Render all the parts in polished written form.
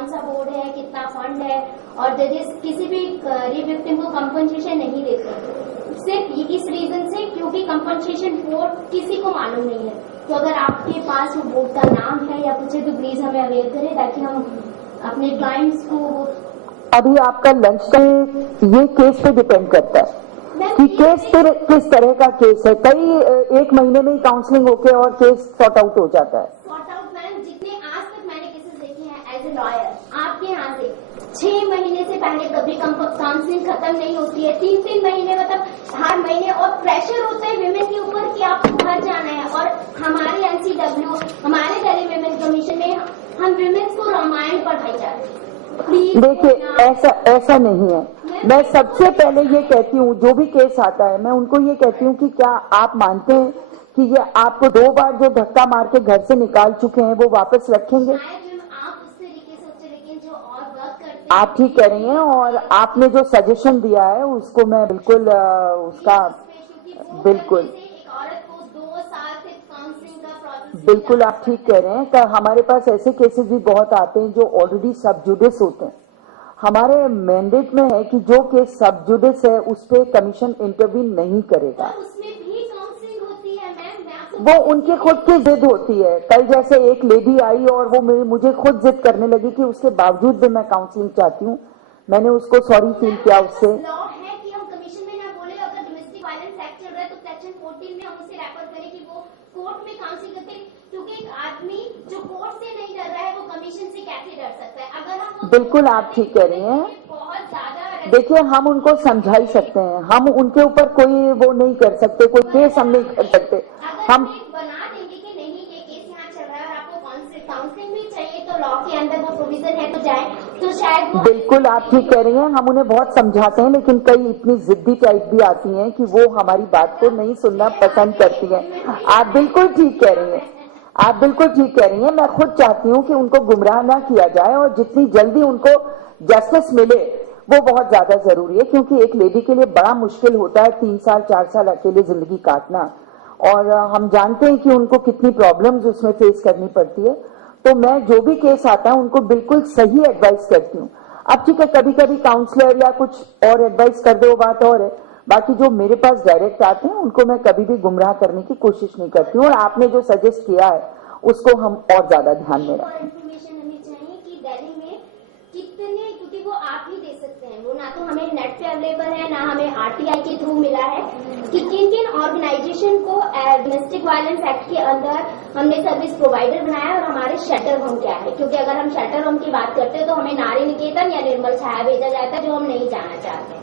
कौन सा बोर्ड है, कितना फंड है, और जजेस किसी भी गरीब विक्टिम को कंपनसेशन नहीं देते सिर्फ इस रीजन से क्योंकि कंपनसेशन बोर्ड किसी को मालूम नहीं है। तो अगर आपके पास वो बोर्ड का नाम है या कुछ है तो प्लीज हमें अवेयर करें ताकि हम अपने क्लाइंट्स को। अभी आपका लंच का ये केस पे डिपेंड करता है कि केस किस तरह का केस है। कई एक महीने में ही काउंसलिंग होके और केस सॉर्ट आउट हो जाता है। सॉर्ट आउट मैम, जितने आज तक मैंने केसेस देखे हैं एज ए लॉयर, आपके यहाँ से 6 महीने से पहले कभी काउंसलिंग खत्म नहीं होती है। 3-3 महीने मतलब हर महीने, और प्रेशर होता है विमेन के ऊपर कि आपको घर जाना है। और हमारे एनसीडब्ल्यू, हमारे दिल्ली विमेन कमीशन में हम विमेन को रामायण पढ़ाई जाती है। देखिए ऐसा नहीं है। मैं सबसे पहले ये कहती हूँ जो भी केस आता है मैं उनको ये कहती हूँ कि क्या आप मानते हैं कि ये आपको 2 बार जो धक्का मार के घर से निकाल चुके हैं वो वापस रखेंगे? आप ठीक कह रही हैं, और आपने जो सजेशन दिया है उसको मैं बिल्कुल बिल्कुल आप ठीक कह रहे हैं। हमारे पास ऐसे केसेस भी बहुत आते हैं जो ऑलरेडी सब जुडिस होते हैं। हमारे मैंडेट में है कि जो केस सब जुडिस है उस पे कमीशन इंटरवीन नहीं करेगा। वो उनके खुद की जिद होती है। कल जैसे एक लेडी आई और वो मुझे खुद जिद करने लगी कि उसके बावजूद भी मैं काउंसलिंग चाहती हूँ। मैंने उसको सॉरी फील किया उससे। कोर्ट में काउंसलिंग करते हैं क्योंकि एक आदमी जो कोर्ट से नहीं डर रहा है वो कमीशन से कैसे डर सकता है? अगर हम बिल्कुल आप ठीक कह रही हैं। बहुत ज्यादा देखिए हम उनको समझा ही सकते हैं, हम उनके ऊपर कोई वो नहीं कर सकते, कोई केस हम नहीं कर सकते। हम बना देंगे कि नहीं ये केस यहाँ चल रहा है और आपको काउंसलिंग भी चाहिए तो लॉ के अंदर वो प्रोविजन है तो जाए, तो शायद बिल्कुल आप ठीक कह रही हैं। हम उन्हें बहुत समझाते हैं लेकिन कई इतनी जिद्दी टाइप भी आती हैं कि वो हमारी बात को नहीं सुनना पसंद करती हैं। आप बिल्कुल ठीक कह रही हैं, आप बिल्कुल ठीक कह रही हैं। मैं खुद चाहती हूँ कि उनको गुमराह ना किया जाए और जितनी जल्दी उनको जस्टिस मिले वो बहुत ज्यादा जरूरी है, क्योंकि एक लेडी के लिए बड़ा मुश्किल होता है 3 साल 4 साल अकेले जिंदगी काटना, और हम जानते हैं कि उनको कितनी प्रॉब्लम्स उसमें फेस करनी पड़ती है। तो मैं जो भी केस आता है उनको बिल्कुल सही एडवाइस करती हूँ। अब ठीक है कभी कभी काउंसलर या कुछ और एडवाइस कर दे वो बात और है, बाकी जो मेरे पास डायरेक्ट आते हैं उनको मैं कभी भी गुमराह करने की कोशिश नहीं करती हूँ। और आपने जो सजेस्ट किया है उसको हम और ज्यादा ध्यान में रखें। इन्फॉर्मेशन हमें चाहिए कि दिल्ली में कितने, क्योंकि वो आप ही दे सकते हैं, वो ना तो हमें नेट पे अवेलेबल है ना हमें आरटीआई के थ्रू मिला है कि किन किन ऑर्गेनाइजेशन को डोमेस्टिक वायलेंस एक्ट के अंदर हमने सर्विस प्रोवाइडर बनाया और हमारे शेल्टर होम क्या है। क्योंकि अगर हम शेल्टर होम की बात करते हैं तो हमें नारी निकेतन या निर्मल छाया भेजा जाता है जो हम नहीं जाना चाहते।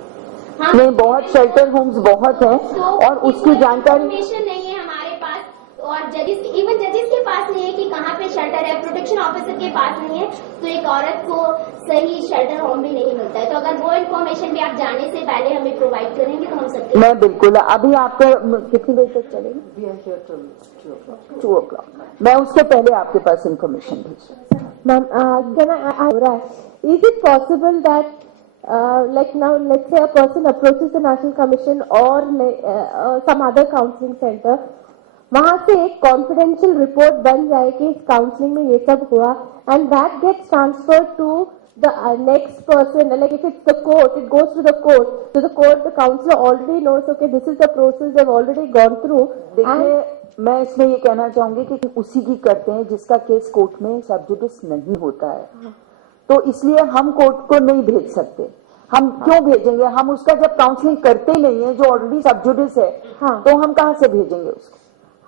नहीं, बहुत शेल्टर होम्स बहुत हैं और उसकी जानकारी नहीं है हमारे पास, और जजेस, इवन जजेस के पास नहीं है कि कहाँ पे शेल्टर है, प्रोटेक्शन ऑफिसर के पास नहीं है, तो एक औरत को सही शेल्टर होम भी नहीं मिलता है। तो अगर वो इन्फॉर्मेशन भी आप जाने से पहले हमें प्रोवाइड करेंगे तो हम सकते हैं। मैं बिल्कुल, अभी आपका कितनी बजे तक चलेगी? 2 o'clock। मैं उसके पहले आपके पास इन्फॉर्मेशन भेज। मैम हो रहा है, is it possible that like now let's say a person approaches the National Commission or some other counseling center, वहां से एक कॉन्फिडेंशियल रिपोर्ट बन जाए कि इस काउंसलिंग में ये सब हुआ, and that gets transferred to the next person, like if it's the court it goes to the court, तो the court the counsellor already knows okay this is the process they have already gone through. देखिए मैं इसमें ये कहना चाहूंगी कि उसी की करते हैं जिसका केस कोर्ट में सब जुडिस नहीं होता है, तो इसलिए हम कोर्ट को नहीं भेज सकते। हम क्यों भेजेंगे? हम उसका जब काउंसलिंग करते ही नहीं है जो ऑलरेडी सब जुडिस है, हाँ, तो हम कहाँ से भेजेंगे उसको?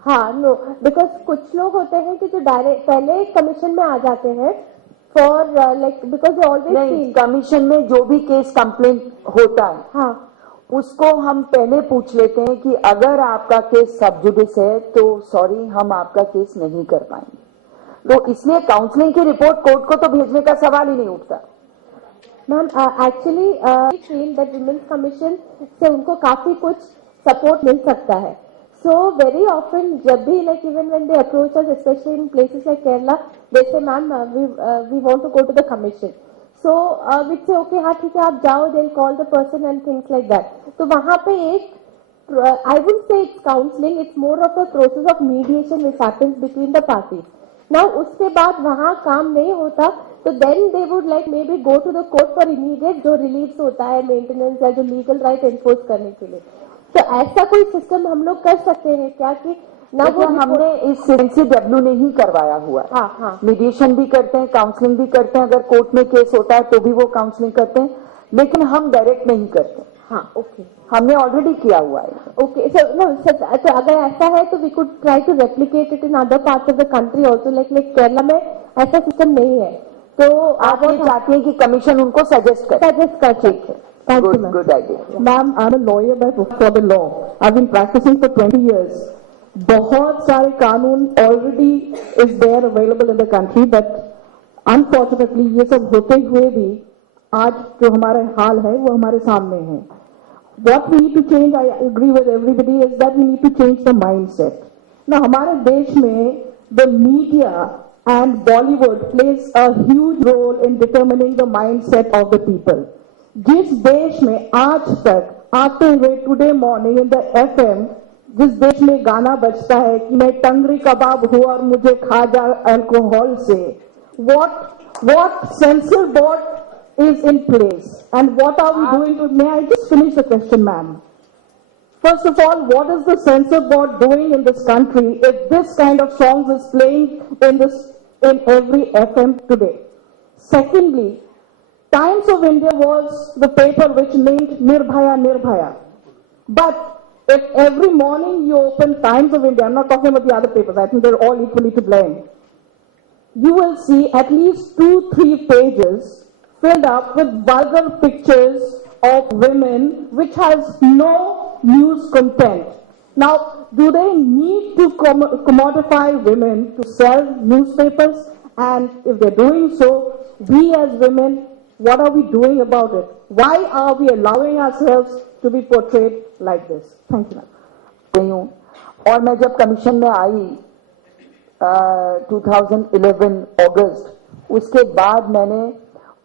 हाँ, नो, बिकॉज कुछ लोग होते हैं कि जो डायरेक्ट पहले कमीशन में आ जाते हैं फॉर लाइक बिकॉज ऑलवेज नहीं, कमीशन में जो भी केस कंप्लेंट होता है, हाँ, उसको हम पहले पूछ लेते हैं कि अगर आपका केस सब जुडिस है तो सॉरी हम आपका केस नहीं कर पाएंगे। तो इसलिए काउंसलिंग की रिपोर्ट कोर्ट को तो भेजने का सवाल ही नहीं उठता। Ma'am actually feel that women's commission से उनको काफी कुछ सपोर्ट मिल सकता है। सो वेरी ऑफन जब भी like even when they approach us specially in places like Kerala, they say ma'am we want to go to the commission, so we say okay हाँ ठीक है आप जाओ, they will call the person and things like that. तो वहां पे एक I would say it's counselling, it's more of a process of mediation which happens between the parties. Now उसके बाद वहां काम नहीं होता तो then they would like maybe go to the court for immediate जो रिलीफ होता है मेंटेनेंस या जो लीगल राइट एनफोर्स करने के लिए। तो ऐसा कोई सिस्टम हम लोग कर सकते हैं क्या कि ना वो हमने इस NCW ने ही करवाया हुआ है। हाँ। मीडिएशन भी करते हैं, काउंसलिंग भी करते हैं, अगर कोर्ट में केस होता है तो भी वो काउंसलिंग करते हैं, लेकिन हम डायरेक्ट नहीं करते। हाँ, ओके, हमने ऑलरेडी किया हुआ है। ओके, तो अगर ऐसा है तो we could try to replicate it in other parts of the country also, like Kerala में ऐसा सिस्टम नहीं है। तो आप ये चाहती हैं कि कमीशन उनको सजेस्ट कर? ठीक है। Thank you, ma'am. Good idea. Ma'am, I'm a lawyer for the law. I've been practicing for 20 years. बहुत सारे कानून already is there available in the country, but unfortunately ये सब होते हुए भी आज जो हमारा हाल है वो हमारे सामने है। What we need to change, I agree with everybody, is that we need to change the mindset. Now हमारे देश में the media and Bollywood plays a huge role in determining the mindset of the people. जिस देश में आज तक आते हुए today morning in the FM जिस देश में गाना बजता है कि मैं टंगरी कबाब हूं और मुझे खा जा अल्कोहल से, what censor board is in place and what are we doing to, may I just finish the question, ma'am? First of all, what is the censor board doing in this country if this kind of songs is playing in every FM today? Secondly, Times of India was the paper which named Nirbhaya. But if every morning you open Times of India, I'm not talking about the other papers, I think they're all equally to blame, you will see at least 2-3 pages filled up with vulgar pictures of women which has no news content. Now, do they need to commodify women to sell newspapers? And if they're doing so, we as women, what are we doing about it? Why are we allowing ourselves to be portrayed like this? Thank you, ma'am. और मैं जब commission में आई 2011 अगस्त, उसके बाद मैंने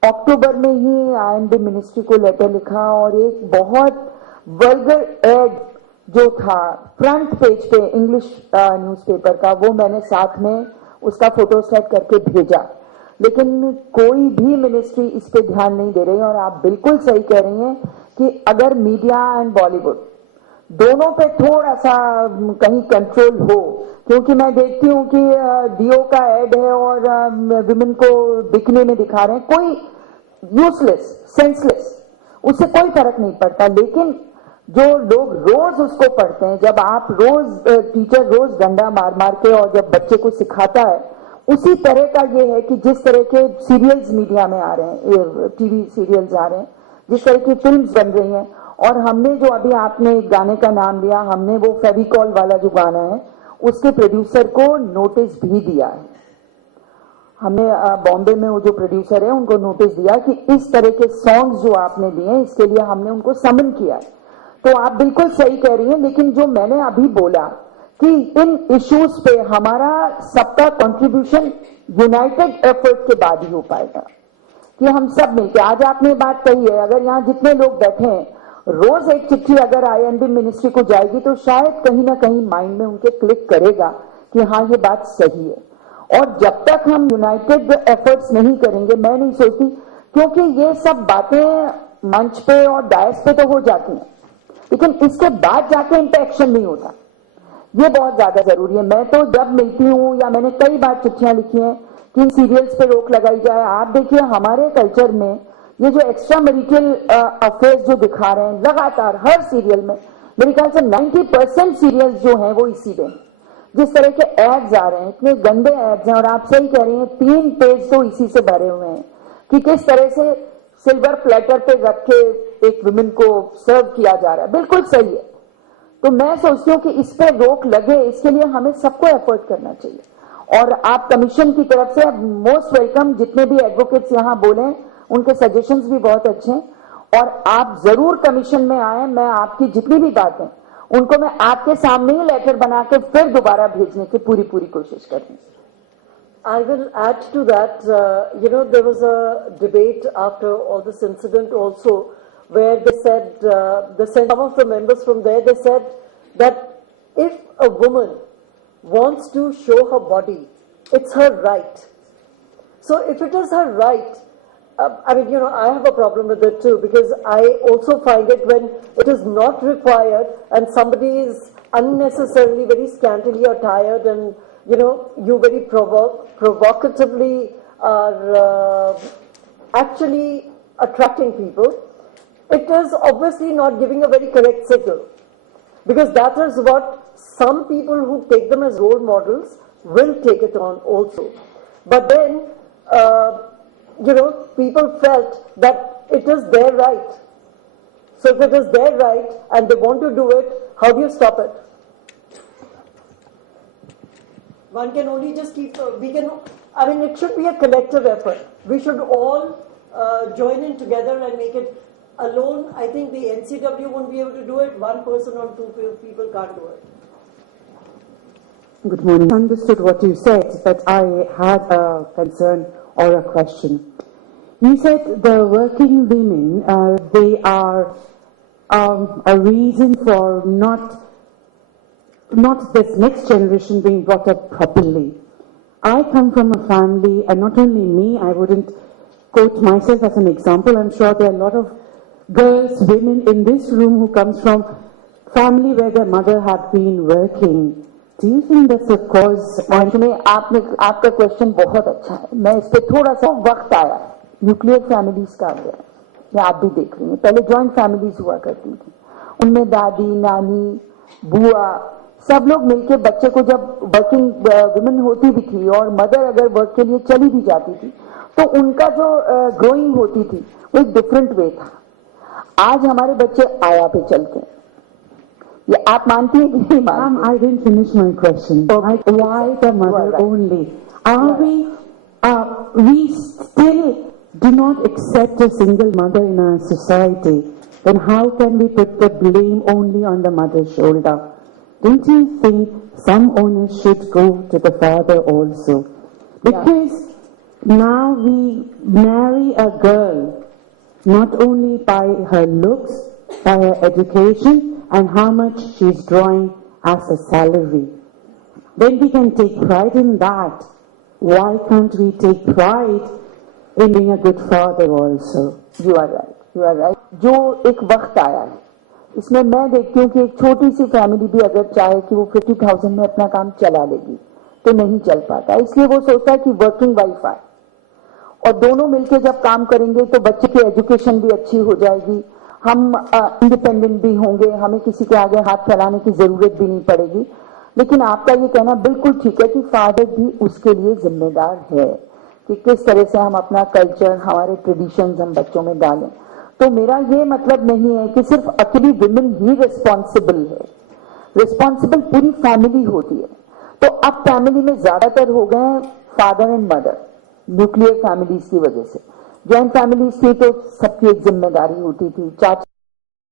अक्टूबर में ही IND ministry को letter लिखा और एक बहुत वल्गर एड जो था फ्रंट पेज पे इंग्लिश न्यूज़पेपर का, वो मैंने साथ में उसका फोटो सेट करके भेजा, लेकिन कोई भी मिनिस्ट्री इस पे ध्यान नहीं दे रही। और आप बिल्कुल सही कह रही हैं कि अगर मीडिया एंड बॉलीवुड दोनों पे थोड़ा सा कहीं कंट्रोल हो, क्योंकि मैं देखती हूँ कि डीओ का एड है और विमेन को दिखने में दिखा रहे हैं, कोई यूजलेस सेंसलेस, उससे कोई फर्क नहीं पड़ता। लेकिन जो लोग रोज उसको पढ़ते हैं, जब आप रोज टीचर रोज डंडा मार मार के और जब बच्चे को सिखाता है, उसी तरह का ये है कि जिस तरह के सीरियल्स मीडिया में आ रहे हैं, टीवी सीरियल्स आ रहे हैं, जिस तरह की फिल्म्स बन रही हैं, और हमने जो अभी आपने एक गाने का नाम लिया, हमने वो फेविकॉल वाला जो गाना है उसके प्रोड्यूसर को नोटिस भी दिया है। हमने बॉम्बे में वो जो प्रोड्यूसर है उनको नोटिस दिया कि इस तरह के सॉन्ग्स जो आपने दिए इसके लिए हमने उनको समन किया है। तो आप बिल्कुल सही कह रही हैं, लेकिन जो मैंने अभी बोला कि इन इश्यूज पे हमारा सबका कंट्रीब्यूशन यूनाइटेड एफर्ट के बाद ही हो पाएगा, कि हम सब मिलकर, आज आपने बात कही है, अगर यहाँ जितने लोग बैठे हैं रोज एक चिट्ठी अगर IND मिनिस्ट्री को जाएगी तो शायद कहीं ना कहीं माइंड में उनके क्लिक करेगा कि हाँ ये बात सही है। और जब तक हम यूनाइटेड एफर्ट्स नहीं करेंगे, मैं नहीं सोचती, क्योंकि ये सब बातें मंच पे और डायस पे तो हो जाती हैं, लेकिन इसके बाद जाके इन पे एक्शन नहीं होता, ये बहुत ज्यादा जरूरी है। मैं तो जब मिलती हूँ या मैंने कई बार चिट्ठियां लिखी हैं कि इन सीरियल्स पे रोक लगाई जाए। आप देखिए हमारे कल्चर में ये जो एक्स्ट्रा मैरिटल अफेयर्स जो दिखा रहे हैं लगातार हर सीरियल में, मेरे ख्याल से 90% सीरियल्स जो हैं वो इसी में, जिस तरह के एड्स आ रहे हैं, इतने गंदे एड्स हैं, और आप सही कह रही हैं 3 पेज तो इसी से भरे हुए हैं कि किस तरह से सिल्वर प्लेटर पे रख के एक वुमेन को सर्व किया जा रहा है। बिल्कुल सही है। तो मैं सोचती हूँ कि इस पे रोक लगे, इसके लिए हमें सबको एफर्ट करना चाहिए। और आप कमीशन की तरफ से मोस्ट वेलकम, जितने भी एडवोकेट्स यहाँ बोले उनके सजेशंस भी बहुत अच्छे हैं, और आप जरूर कमीशन में आए। मैं आपकी जितनी भी बातें उनको मैं आपके सामने ही लेटर बना के फिर दोबारा भेजने की पूरी कोशिश करूंगी। I will add to that, there was a debate after all this incident also, where they said, some of the members from there, they said that if a woman wants to show her body, it's her right. So if it is her right, I mean, I have a problem with it too, because I also find it when it is not required and somebody is unnecessarily very scantily attired and, you very provocatively are actually attracting people, it is obviously not giving a very correct signal. Because that is what some people who take them as role models will take it on also. But then, people felt that it is their right. So if it is their right and they want to do it, how do you stop it? One can only just keep, it should be a collective effort. We should all join in together and make it alone. I think the NCW won't be able to do it. One person or two people can't do it. Good morning. I understood what you said, but I had a concern or a question. You said the working women, they are a reason for not this next generation being brought up properly. I come from a family, and not only me, I wouldn't quote myself as an example. I'm sure there are a lot of girls, women in this room who comes from family where their mother had been working. Do you think that's a cause? Actually आपका question बहुत अच्छा है. मैं इस पे थोड़ा सा वक्त आया, न्यूक्लियर फैमिलीज का आ गया, ये आप भी देख रही हैं. पहले जॉइंट फैमिलीज हुआ करती थी, उनमें दादी, नानी, बुआ सब लोग मिलके बच्चे को, जब वर्किंग वुमेन होती भी थी और मदर अगर वर्क के लिए चली भी जाती थी, तो उनका जो ग्रोइंग होती थी वो एक डिफरेंट वे था. आज हमारे बच्चे आया पे चलते हैं. ये आप मानती हैं कि नहीं मानती? I didn't finish my question. Why the mother only? We still do not accept a single mother in our society. Then how can we put the blame only on the mother's shoulder? Don't you think some onus should go to the father also? Because now we marry a girl not only by her looks, by her education, and how much she's drawing as a salary. Then we can take pride in that. Why can't we take pride in being a good father also? You are right. You are right. जो एक वक्त आया है, इसमें मैं देखती हूँ कि एक छोटी सी फैमिली भी अगर चाहे कि वो 50,000 में अपना काम चला लेगी तो नहीं चल पाता. इसलिए वो सोचता है कि वर्किंग वाइफ आए और दोनों मिलके जब काम करेंगे तो बच्चे की एजुकेशन भी अच्छी हो जाएगी, हम इंडिपेंडेंट भी होंगे, हमें किसी के आगे हाथ फैलाने की जरूरत भी नहीं पड़ेगी. लेकिन आपका ये कहना बिल्कुल ठीक है कि फादर भी उसके लिए जिम्मेदार है कि किस तरह से हम अपना कल्चर, हमारे ट्रेडिशंस हम बच्चों में डालें. तो मेरा ये मतलब नहीं है कि सिर्फ अकेली विमेन ही रिस्पॉन्सिबल है. रिस्पॉन्सिबल पूरी फैमिली होती है. तो अब फैमिली में ज्यादातर हो गए हैं father and mother, nuclear families की वजह से. जॉइंट फैमिलीज थी तो सबकी एक जिम्मेदारी होती थी, चाचा